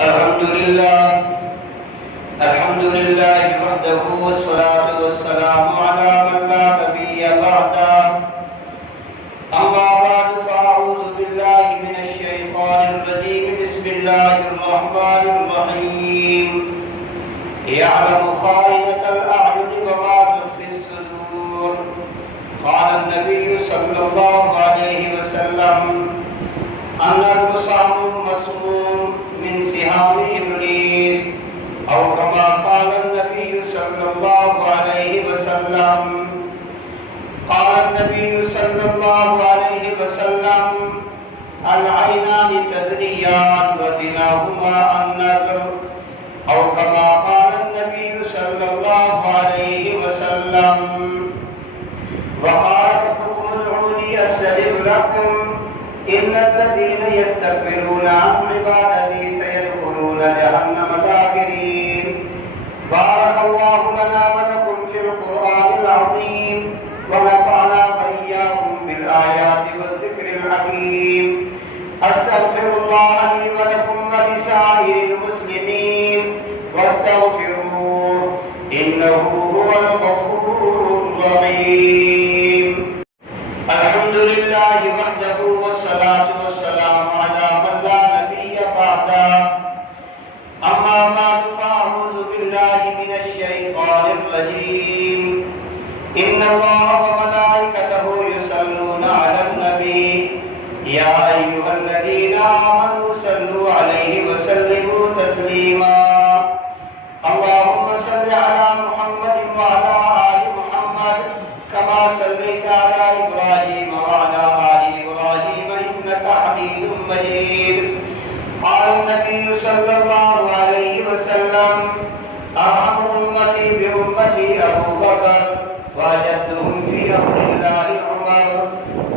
الحمد لله وحده والصلاة والسلام على من لا نبي بعده. أما بعد فأعوذ بالله من الشيطان الرجيم. بسم الله الرحمن الرحيم. يعلم خائنة الأعين وما تخفي الصدور. قال النبي صلى الله عليه وسلم أن المصاب مسموم من سهام إبليس، أو كما قال النبي صلى الله عليه وسلم. قال النبي صلى الله عليه وسلم العينان تزنيان وزناهما النظر، أو كما قال النبي صلى الله عليه وسلم. وقال ربكم ادعوني أستجب لكم إن الذين يستكبرون عن عبادتي سيدخلون جهنم داخرين. بارك الله لنا ولكم في القرآن العظيم، ونفعنا وإياكم بالآيات والذكر الحكيم. أستغفر الله لي ولكم ولسائر المسلمين واستغفروه إنه هو الغفور الرحيم. الحمد لله وحده والصلاة والسلام على من لا نبي بعده. أما بعد فأعوذ بالله من الشيطان الرجيم. إن الله وملائكته يصلون على النبي يا أيها الذين آمنوا صلوا عليه وسلموا تسليما. اللهم صل على محمد وعلى آل محمد كما صليت على إبراهيم وعلى آل إبراهيم إنك حميد مجيد. قال النبي صلى الله عليه وسلم أرحم أمتي بأمتي أبو بكر، وأجدهم في أمر الله عمر،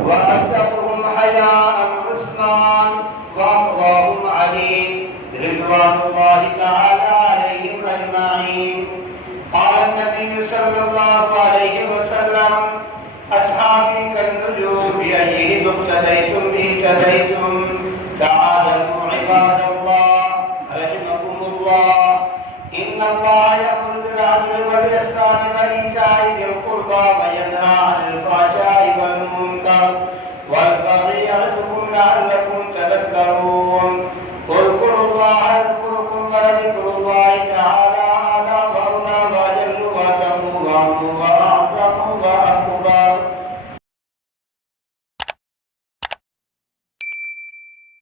وأصدقهم حياء عثمان، وأفضلهم علي رضوان الله تعالى عليهم أجمعين. قال النبي صلى الله عليه وسلم أصحابي كالنجوم بأيهم اقتديتم اهتديتم. تعالى